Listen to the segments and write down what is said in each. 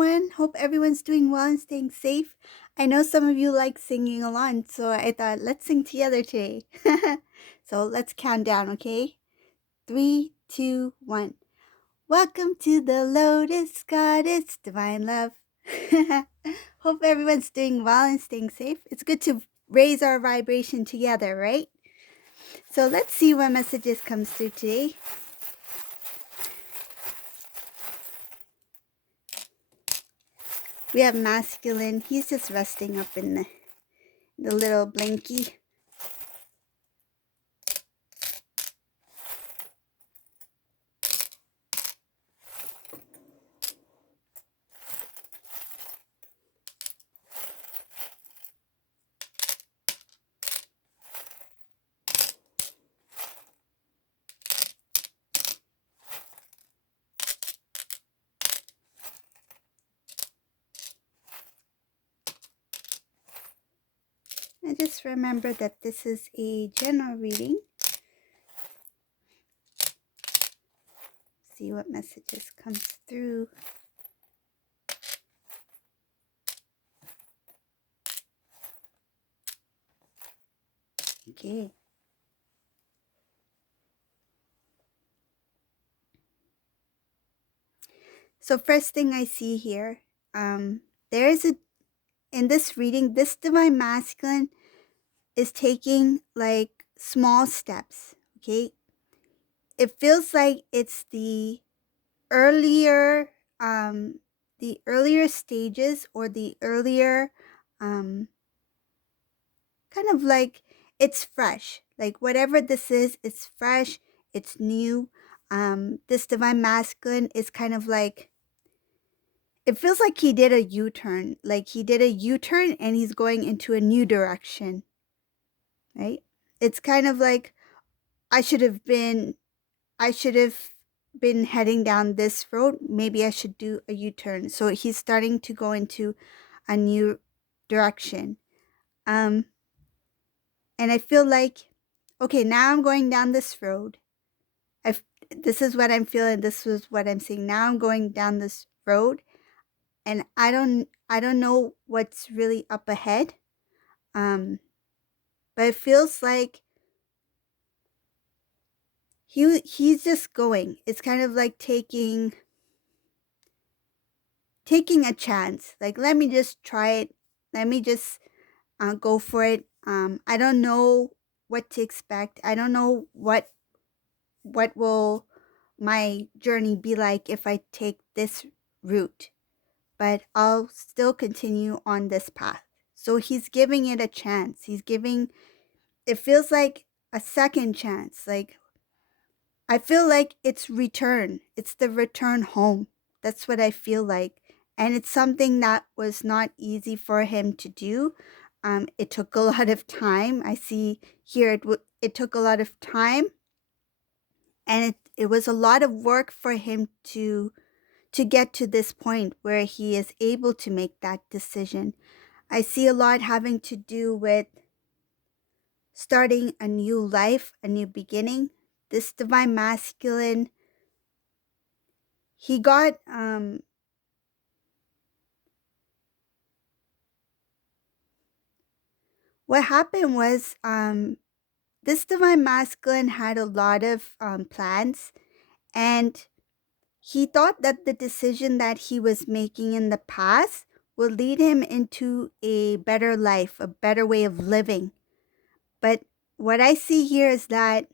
everyone. Hope everyone's doing well and staying safe. I know some of you like singing along, so I thought let's sing together today. So let's count down, okay? 3, 2, 1. Welcome to the Lotus Goddess Divine Love. Hope everyone's doing well and staying safe. It's good to raise our vibration together, right? So let's see what messages comes through today. We have masculine. He's just resting up in the little blankie. And just remember that this is a general reading. See what messages comes through. Okay. So first thing I see here, there is in this reading, this divine masculine is taking like small steps. Okay. It feels like it's earlier, the earlier stages or the earlier, kind of like it's fresh. Like whatever this is, it's fresh, it's new. This divine masculine is kind of like, it feels like he did a U-turn. Like he did a U-turn and he's going into a new direction, right? It's kind of like I should have been heading down this road. Maybe I should do a U-turn. So he's starting to go into a new direction. And I feel like, okay, now I'm going down this road. This is what I'm feeling. This is what I'm seeing. Now I'm going down this road, and I don't know what's really up ahead. But it feels like he's just going. It's kind of like taking a chance. Like, let me just try it. Let me just go for it. I don't know what to expect. I don't know what will my journey be like if I take this route, but I'll still continue on this path. So he's giving it a chance. It feels like a second chance. Like, I feel like it's return. It's the return home. That's what I feel like. And it's something that was not easy for him to do. It took a lot of time. I see here it took a lot of time, and it was a lot of work for him to get to this point where he is able to make that decision. I see a lot having to do with starting a new life, a new beginning. This divine masculine, he got what happened was, this divine masculine had a lot of plans, and he thought that the decision that he was making in the past would lead him into a better life, a better way of living. But what I see here is that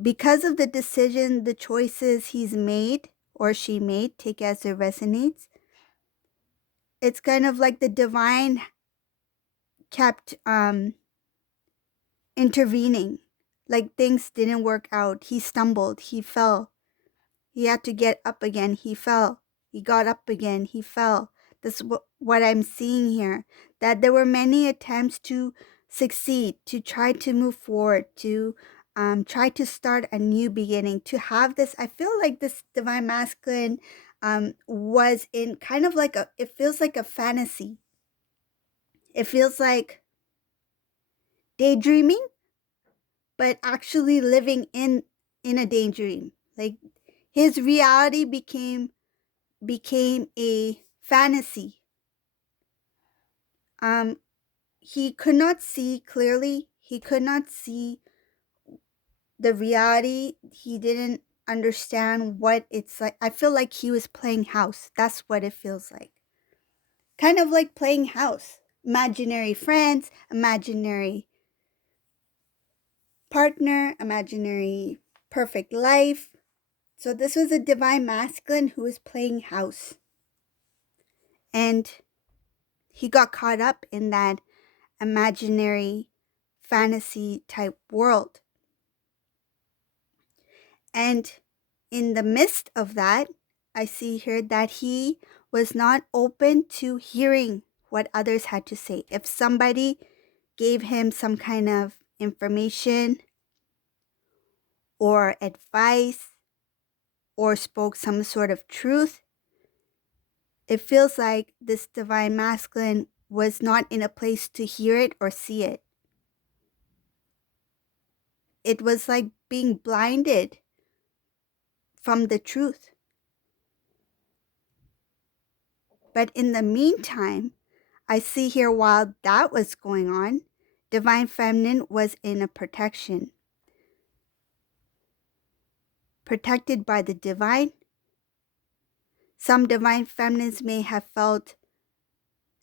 because of the decision, the choices he's made or she made, take as it resonates, it's kind of like the divine kept intervening. Like things didn't work out. He stumbled, he fell. He had to get up again. He fell. He got up again. He fell. That's what I'm seeing here. That there were many attempts to succeed, to try to move forward, to try to start a new beginning, to have this. I feel like this divine masculine was in kind of like it feels like a fantasy. It feels like daydreaming, but actually living in a daydream. Like his reality became became a fantasy. Um, he could not see clearly. He could not see the reality. He didn't understand what it's like. I feel like he was playing house. That's what it feels like. Kind of like playing house. Imaginary friends, imaginary partner, imaginary perfect life. So this was a divine masculine who was playing house. And he got caught up in that imaginary fantasy type world. And in the midst of that, I see here that he was not open to hearing what others had to say. If somebody gave him some kind of information or advice or spoke some sort of truth, it feels like this divine masculine was not in a place to hear it or see it. It was like being blinded from the truth. But in the meantime, I see here while that was going on, divine feminine was in a protection. Protected by the divine. Some divine feminines may have felt,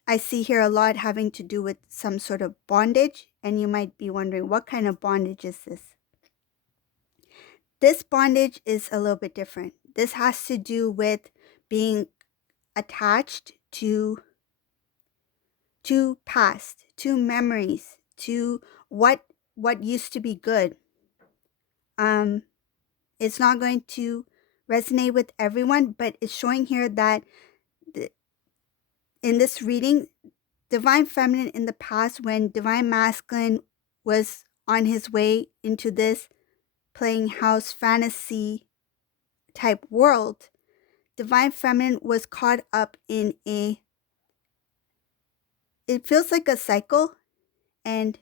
I see here a lot having to do with some sort of bondage, and you might be wondering, what kind of bondage is this? This bondage is a little bit different. This has to do with being attached to past, to memories, to what used to be good. It's not going to resonate with everyone, but it's showing here that in this reading, divine feminine in the past, when divine masculine was on his way into this playing house fantasy type world, divine feminine was caught up in it feels like a cycle, and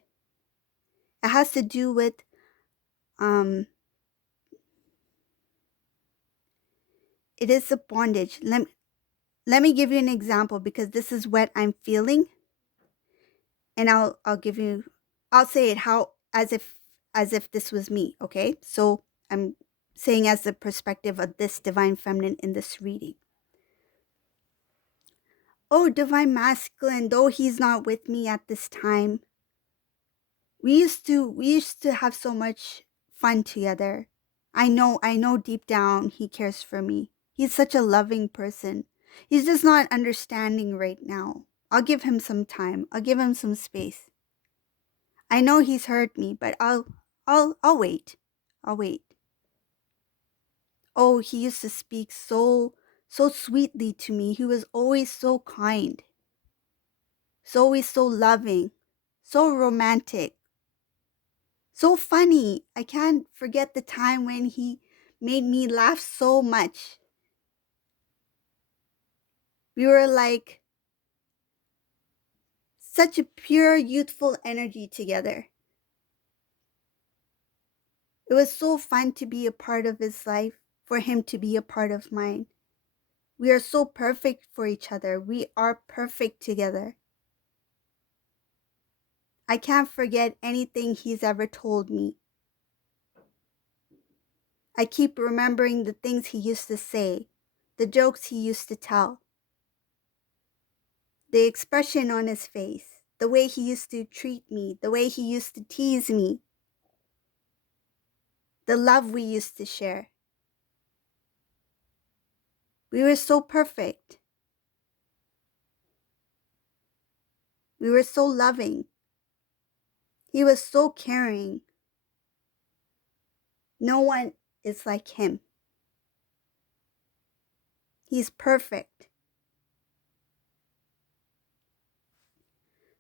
it has to do with it is a bondage. Let me give you an example, because this is what I'm feeling, and I'll say it how as if this was me, okay? So I'm saying as the perspective of this divine feminine in this reading. Oh, divine masculine, though he's not with me at this time, we used to have so much fun together. I know deep down he cares for me. He's such a loving person. He's just not understanding right now. I'll give him some time. I'll give him some space. I know he's hurt me, but I'll wait. I'll wait. Oh, he used to speak so sweetly to me. He was always so kind. So always so loving. So romantic. So funny. I can't forget the time when he made me laugh so much. We were like such a pure, youthful energy together. It was so fun to be a part of his life, for him to be a part of mine. We are so perfect for each other. We are perfect together. I can't forget anything he's ever told me. I keep remembering the things he used to say, the jokes he used to tell, the expression on his face, the way he used to treat me, the way he used to tease me, the love we used to share. We were so perfect. We were so loving. He was so caring. No one is like him. He's perfect.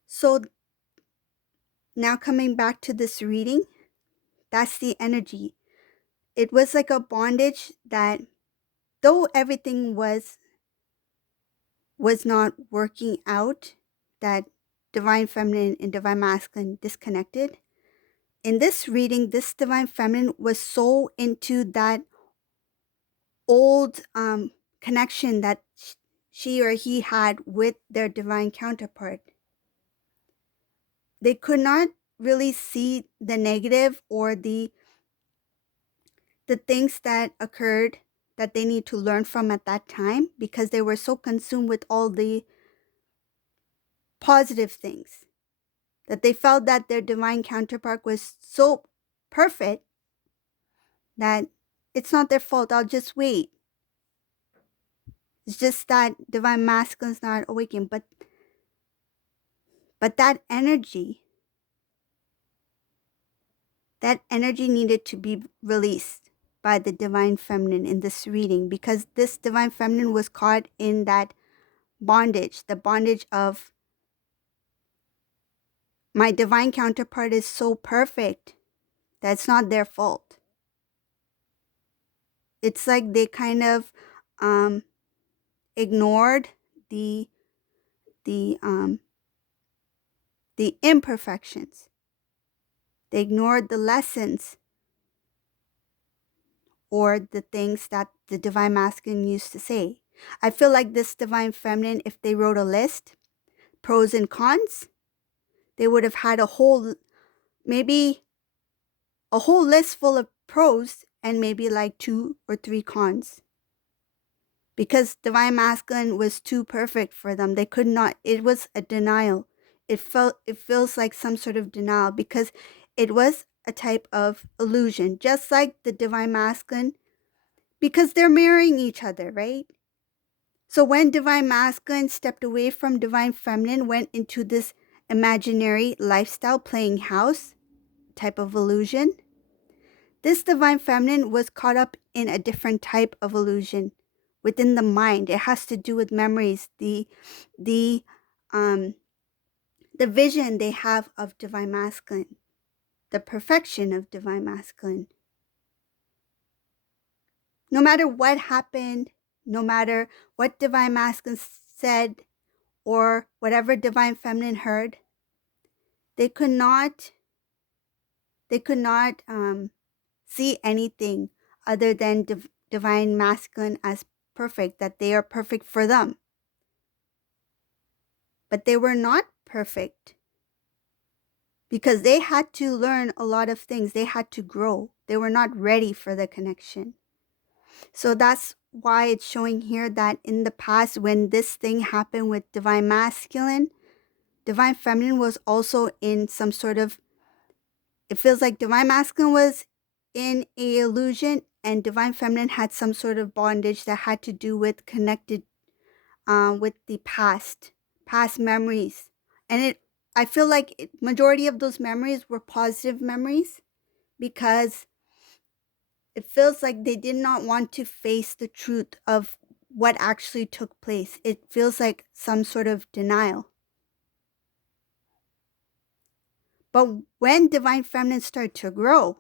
So now coming back to this reading, that's the energy. It was like a bondage that, though everything was not working out, that divine feminine and divine masculine disconnected. In this reading, this divine feminine was so into that old connection that she or he had with their divine counterpart. They could not really see the negative or the things that occurred that they need to learn from at that time, because they were so consumed with all the positive things that they felt that their divine counterpart was so perfect that it's not their fault. I'll just wait. It's just that divine masculine's not awakened. But that energy needed to be released by the divine feminine in this reading, because this divine feminine was caught in that bondage, the bondage of my divine counterpart is so perfect that it's not their fault. It's like they kind of ignored the imperfections. They ignored the lessons or the things that the divine masculine used to say. I feel like this divine feminine, if they wrote a list, pros and cons, they would have had maybe a whole list full of pros and maybe like 2 or 3 cons. Because divine masculine was too perfect for them. They could not, it was a denial. It feels like some sort of denial, because it was a type of illusion, just like the divine masculine, because they're mirroring each other, right? So when divine masculine stepped away from divine feminine, went into this imaginary lifestyle playing house type of illusion, this divine feminine was caught up in a different type of illusion within the mind. It has to do with memories, the vision they have of divine masculine, the perfection of divine masculine. No matter what happened, no matter what divine masculine said, or whatever divine feminine heard, they could not see anything other than divine masculine as perfect, that they are perfect for them. But they were not perfect, because they had to learn a lot of things. They had to grow. They were not ready for the connection. So that's why it's showing here that in the past, when this thing happened with divine masculine, divine feminine was also in some sort of, it feels like divine masculine was in a illusion and divine feminine had some sort of bondage that had to do with connected with the past memories. And I feel like majority of those memories were positive memories, because it feels like they did not want to face the truth of what actually took place. It feels like some sort of denial. But when divine feminine started to grow,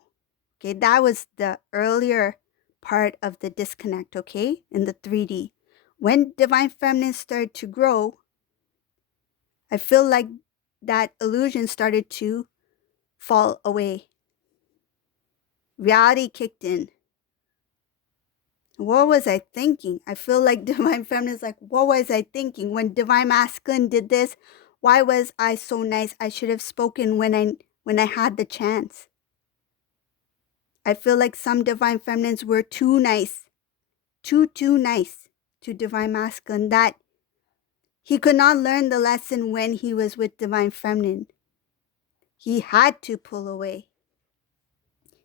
okay, that was the earlier part of the disconnect, okay, in the 3D. When divine feminine started to grow, I feel like that illusion started to fall away. Reality kicked in. What was I thinking? I feel like divine feminine is like, what was I thinking? When divine masculine did this, why was I so nice? I should have spoken when I had the chance. I feel like some divine feminines were too nice. Too nice to divine masculine, that he could not learn the lesson when he was with divine feminine. He had to pull away.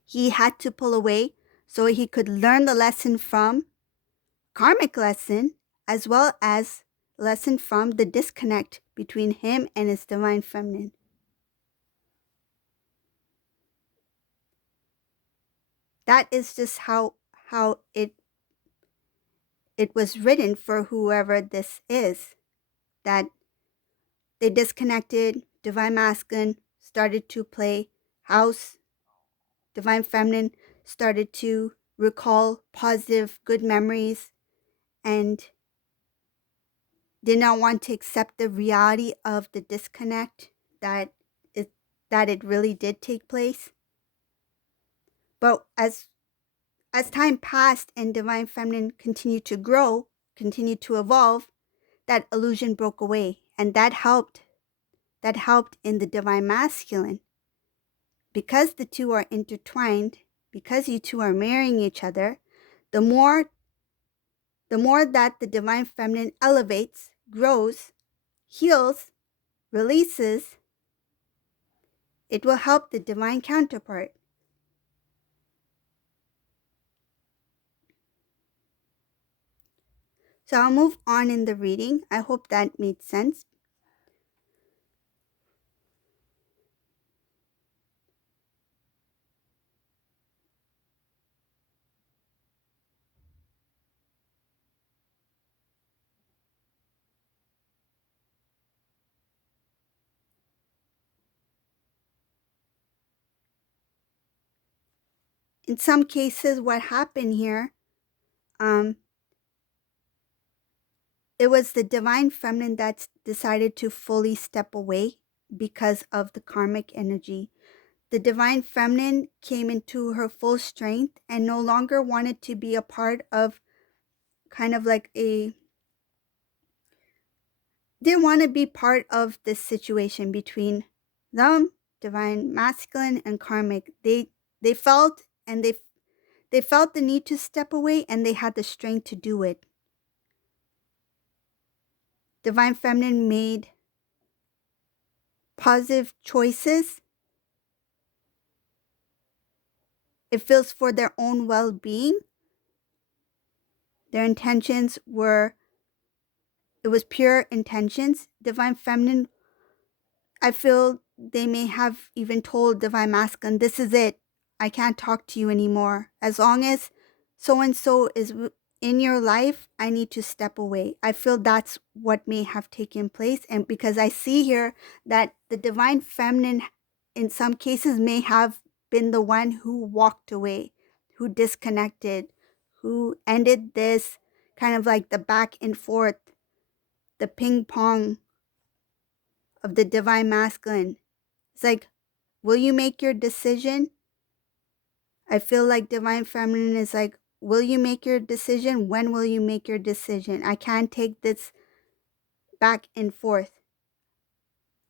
He had to pull away so he could learn the lesson from karmic lesson, as well as lesson from the disconnect between him and his divine feminine. That is just how it was written for whoever this is, that they disconnected. Divine masculine started to play house. Divine feminine started to recall positive, good memories, and did not want to accept the reality of the disconnect that it really did take place. But as time passed and divine feminine continued to grow, continued to evolve, that illusion broke away. And that helped. That helped in the divine masculine. Because the two are intertwined, because you two are marrying each other, the more that the divine feminine elevates, grows, heals, releases, it will help the divine counterpart. So I'll move on in the reading. I hope that made sense. In some cases, what happened here, it was the divine feminine that decided to fully step away because of the karmic energy. The divine feminine came into her full strength and no longer wanted to be a part of kind of like didn't want to be part of this situation between them, divine masculine and karmic. They felt and they felt the need to step away and they had the strength to do it. Divine feminine made positive choices. It feels for their own well-being. Their intentions were, it was pure intentions. Divine feminine, I feel they may have even told divine masculine, this is it. I can't talk to you anymore. As long as so and so is in your life, I need to step away. I feel that's what may have taken place. And because I see here that the divine feminine, in some cases, may have been the one who walked away, who disconnected, who ended this kind of like the back and forth, the ping pong of the divine masculine. It's like, will you make your decision? I feel like divine feminine is like, will you make your decision? When will you make your decision? I can't take this back and forth.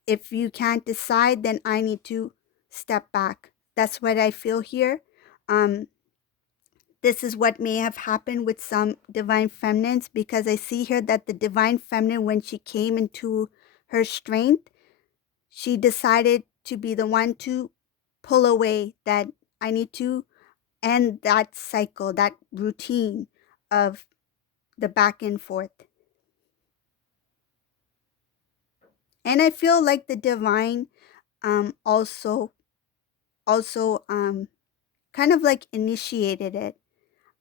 If you can't decide, then I need to step back. That's what I feel here. This is what may have happened with some divine feminines, because I see here that the divine feminine, when she came into her strength, she decided to be the one to pull away, that I need to end that cycle, that routine of the back and forth. And I feel like the divine also kind of like initiated it.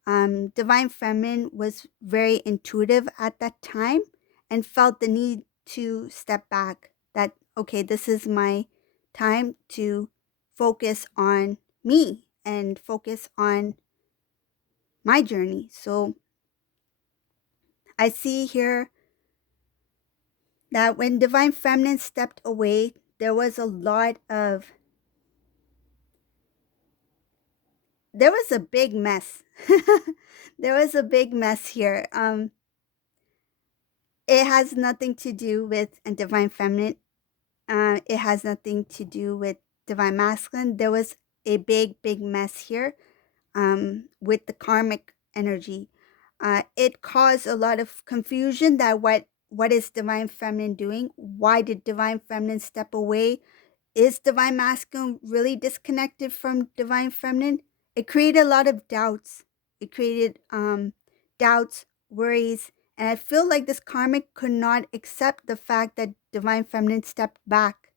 Divine feminine was very intuitive at that time and felt the need to step back, that okay, this is my time to focus on me and focus on my journey. So I see here that when divine feminine stepped away, there was a lot of, there was a big mess. There was a big mess here. It has nothing to do with a divine feminine. It has nothing to do with divine masculine. There was a big mess here with the karmic energy. It caused a lot of confusion that what is divine feminine doing? Why did divine feminine step away? Is divine masculine really disconnected from divine feminine? It created a lot of doubts. It created doubts, worries, and I feel like this karmic could not accept the fact that divine feminine stepped back.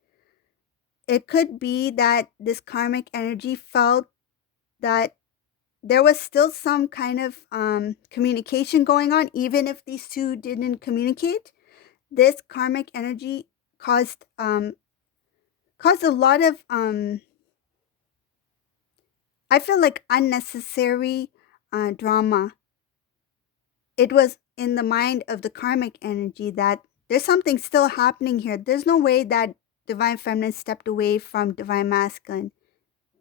It could be that this karmic energy felt that there was still some kind of communication going on, even if these two didn't communicate. This karmic energy caused a lot of I feel like unnecessary drama. It was in the mind of the karmic energy that there's something still happening here. There's no way that divine feminine stepped away from divine masculine.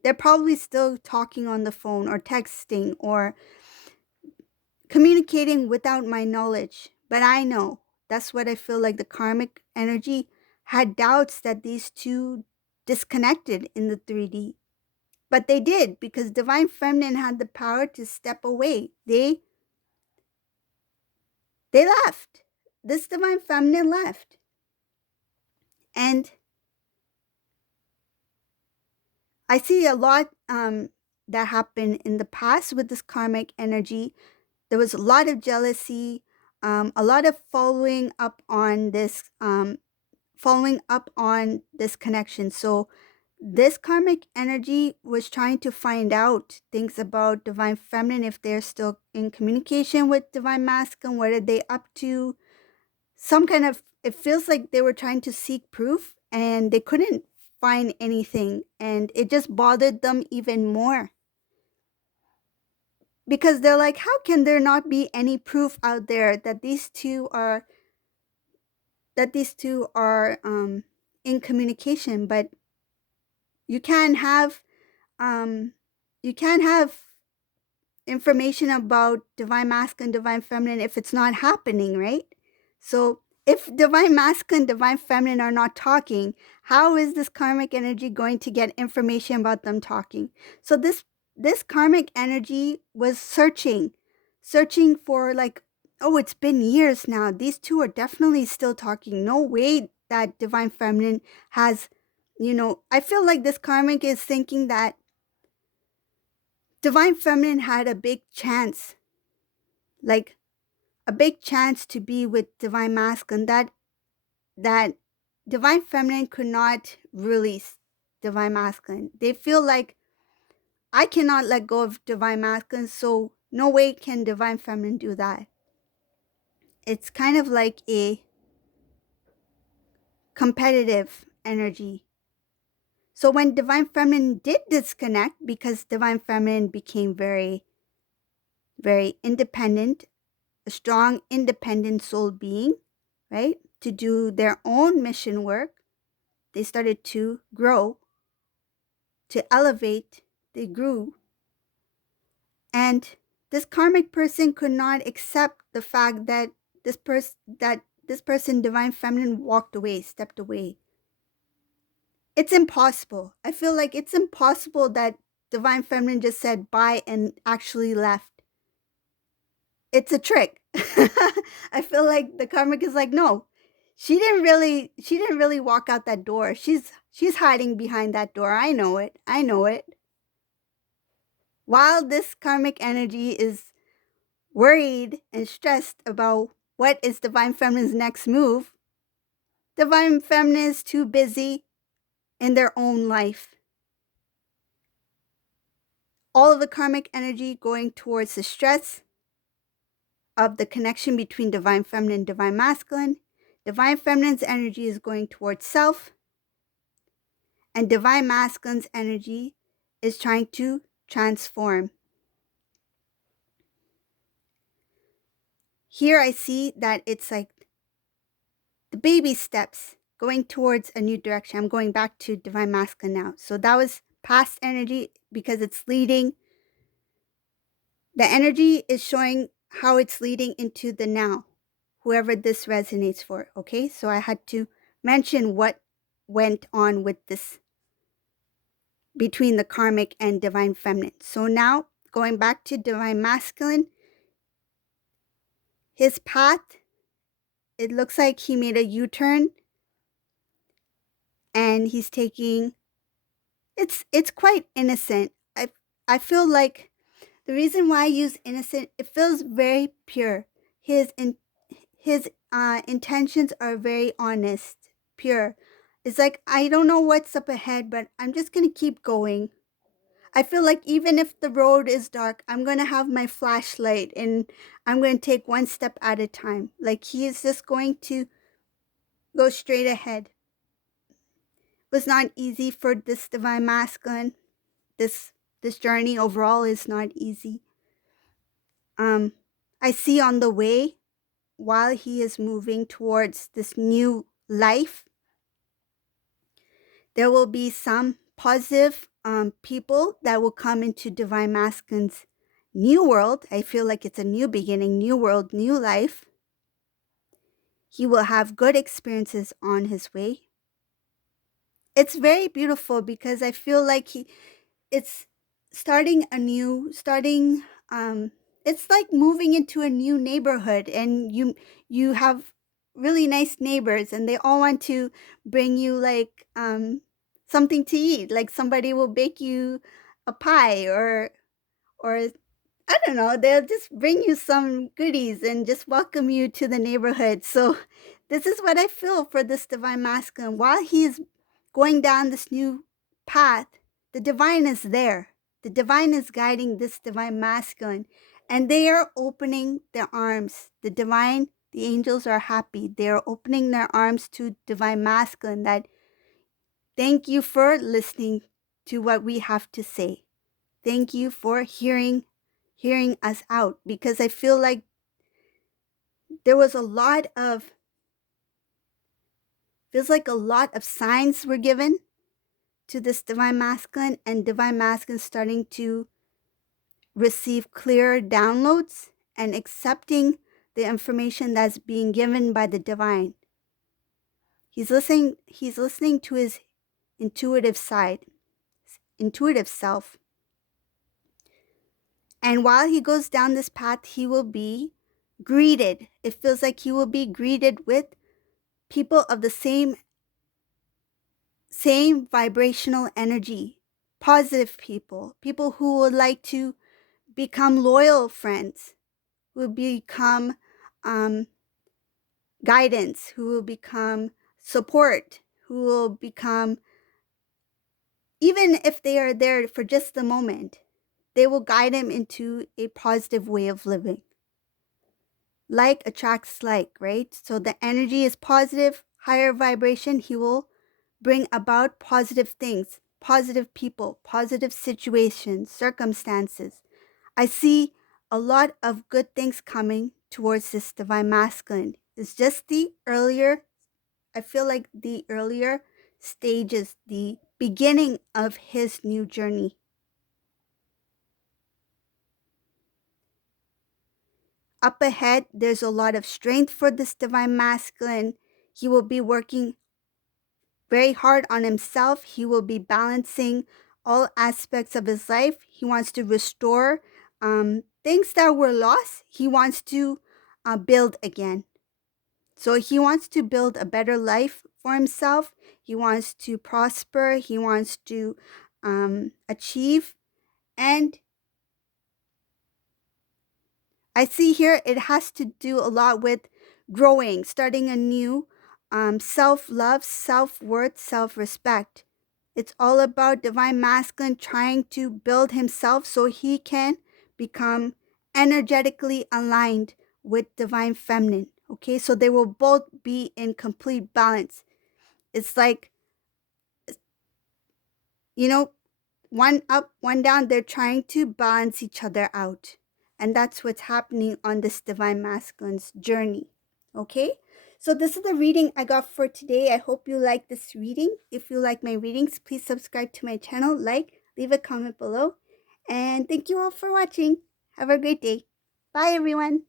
They're probably still talking on the phone or texting or communicating without my knowledge. But I know that's what I feel like the karmic energy had doubts that these two disconnected in the 3D. But they did because divine feminine had the power to step away. They left. This divine feminine left. And I see a lot that happened in the past with this karmic energy. There was a lot of jealousy, a lot of following up on this connection. So this karmic energy was trying to find out things about divine feminine, if they're still in communication with divine masculine, what are they up to? Some kind of, it feels like they were trying to seek proof and they couldn't find anything, and it just bothered them even more because they're like, how can there not be any proof out there that these two are in communication? But you can't have um you can't have information about divine masculine, divine feminine if it's not happening, right? So if divine masculine, divine feminine are not talking, how is this karmic energy going to get information about them talking? So this karmic energy was searching for, like, oh, it's been years now. These two are definitely still talking. No way that divine feminine has, I feel like this karmic is thinking that divine feminine had a big chance, like a big chance to be with divine masculine, that divine feminine could not release divine masculine. They feel like, I cannot let go of divine masculine, so no way can divine feminine do that. It's kind of like a competitive energy. So when divine feminine did disconnect, because divine feminine became very, very independent, a strong, independent soul being, right? To do their own mission work, they started to grow, to elevate, they grew. And this karmic person could not accept the fact that this person, divine feminine, walked away, stepped away. It's impossible. I feel like it's impossible that divine feminine just said bye and actually left. It's a trick. I feel like the karmic is like, no, she didn't really walk out that door. She's hiding behind that door. I know it. I know it. While this karmic energy is worried and stressed about what is divine feminine's next move, divine feminine is too busy in their own life. All of the karmic energy going towards the stress of the connection between divine feminine and divine masculine. Divine feminine's energy is going towards self, and divine masculine's energy is trying to transform. Here I see that it's like the baby steps going towards a new direction. I'm going back to divine masculine now. So that was past energy because it's leading. The energy is showing how it's leading into the now, whoever this resonates for. Okay, so I had to mention what went on with this between the karmic and divine feminine. So now going back to divine masculine, his path, it looks like he made a U-turn and he's taking, it's quite innocent. I feel like the reason why I use innocent, it feels very pure. His intentions are very honest, pure. It's like, I don't know what's up ahead, but I'm just gonna keep going. I feel like even if the road is dark, I'm gonna have my flashlight and I'm gonna take one step at a time. Like, he is just going to go straight ahead. It was not easy for this divine masculine. This journey overall is not easy. I see on the way, while he is moving towards this new life, there will be some positive people that will come into divine masculine's new world. I feel like it's a new beginning, new world, new life. He will have good experiences on his way. It's very beautiful because I feel like it's starting anew, starting it's like moving into a new neighborhood, and you have really nice neighbors, and they all want to bring you like something to eat. Like somebody will bake you a pie, or I don't know, they'll just bring you some goodies and just welcome you to the neighborhood. So this is what I feel for this divine masculine. While he's going down this new path, the divine is there. The divine is guiding this divine masculine, and they are opening their arms. The divine, the angels are happy. They are opening their arms to divine masculine, that thank you for listening to what we have to say. Thank you for hearing us out, because I feel like there was a lot of feels like a lot of signs were given to this divine masculine, and divine masculine starting to receive clear downloads and accepting the information that's being given by the divine. He's listening to his intuitive side, intuitive self. And while he goes down this path, he will be greeted. It feels like he will be greeted with people of the same vibrational energy, positive people, people who would like to become loyal friends, who will become guidance, who will become support, who will become, even if they are there for just the moment, they will guide him into a positive way of living. Like attracts like, right? So the energy is positive, higher vibration. He will bring about positive things, positive people, positive situations, circumstances. I see a lot of good things coming towards this divine masculine. It's just the earlier, I feel like the earlier stages, the beginning of his new journey. Up ahead, there's a lot of strength for this divine masculine. He will be working very hard on himself. He will be balancing all aspects of his life. He wants to restore things that were lost. He wants to build again. So he wants to build a better life for himself. He wants to prosper. He wants to achieve. And I see here it has to do a lot with growing, starting anew, self-love, self-worth, self-respect. It's all about divine masculine trying to build himself so he can become energetically aligned with divine feminine. Okay, so they will both be in complete balance. It's like, you know, one up, one down. They're trying to balance each other out. And that's what's happening on this divine masculine's journey. Okay? So this is the reading I got for today. I hope you like this reading. If you like my readings, please subscribe to my channel, like, leave a comment below. And thank you all for watching. Have a great day. Bye, everyone.